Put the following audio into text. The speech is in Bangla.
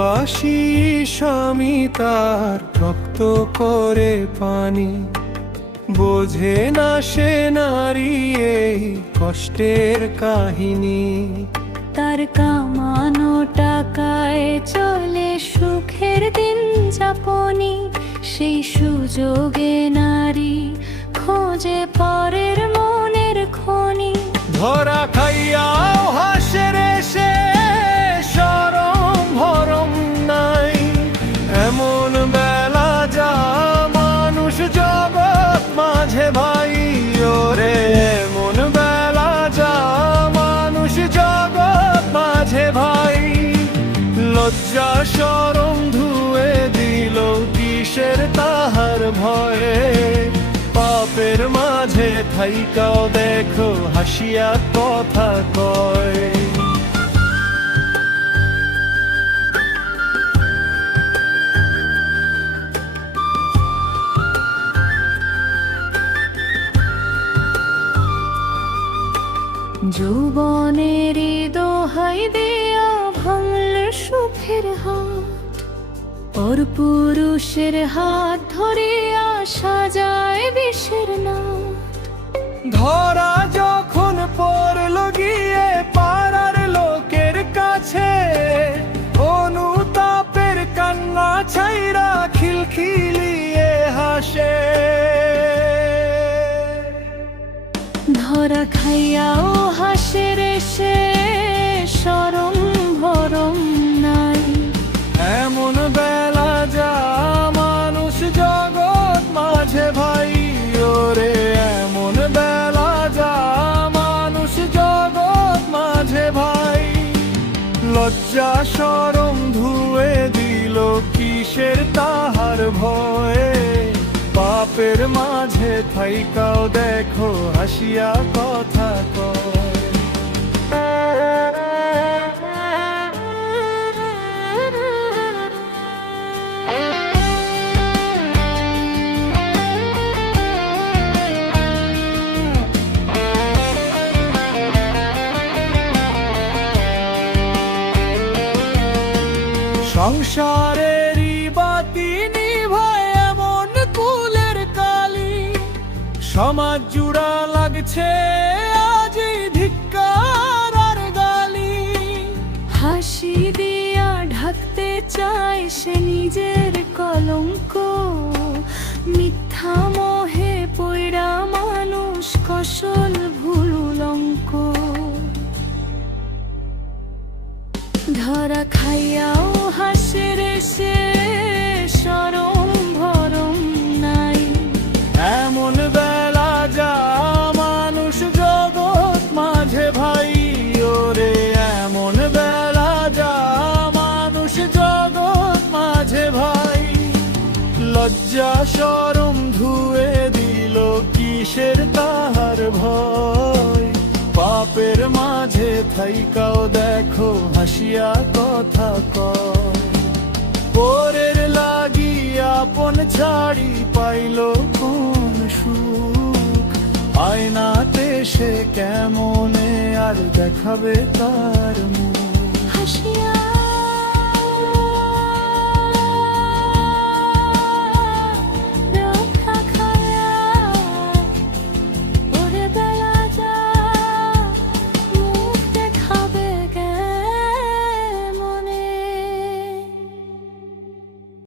ভালোবাসি স্বামী তার রক্ত করে পানি, বোঝে না সে নারী এই কষ্টের কাহিনী। তার কামানো টাকায় চলে সুখের দিন যাপনি, সেই সুযোগে নারী খোঁজে পরের মনের খনি। ধরা খাইয়াও হাসে রে সে, শরম ভরম নাই, এমন বেলা যা মানুষ জগৎ মাঝে ভাই। ওরে এমন বেলা যা মানুষ জগৎ মাঝে ভাই। লজ্জা শরম ধুয়ে দিল কিসের তাহার ভয়ে, পাপের মাঝে থাইকাও দেখো হাসিয়া কথা কয়। যৌবনেরই দোহাই দিয়া ভাঙল সুখের হাত, পর পুরুষের হাত ধরিয়া সাজায় বিষের নাট। ধরা যখন পড়ল গিয়ে পাড়ার লোকের কাছে, অনুতাপের কান্না ছাইরা খিলখিলিয়ে হাসে। ধরা খাইয়াও হাসে রে সে, শরম ভরম নাই, এমন বেলা যা মানুষ জগৎ মাঝে ভাই। ওরে এমন বেলা যা মানুষ জগৎ মাঝে ভাই। লজ্জা শরম ধুয়ে দিল কিসের তাহার ভয়ে, পাপের মাঝে থাইকাও দেখো হাসিয়া কথা কয়। সংসারেরই বাতি নিভায় এমন কুলের কালি, সমাজ জুড়া লাগছে আজ ধিক্কার আর গালি। হাসি দিয়া ঢাকতে চায় সে নিজের কলঙ্ক, মিথ্যা মোহে পইড়া মানুষ কসল ভুল লঙ্ক। ধরা খাইয়াও হাসে রে সে, শরম ভরম নাই, এমন বেলা যা মানুষ জগৎ মাঝে ভাই। ওরে এমন বেলা যা মানুষ জগৎ মাঝে ভাই। লজ্জা শরম ধুয়ে দিল কিসের তাহার ভয়, পাপের মাঝে থাইকাও দেখো হাসিয়া কথা কয়। পরের লাগি আপন ছাড়ি পাইল কোন সুখ, আয়নাতে সে কেমনে আর দেখাবে তার মুখ।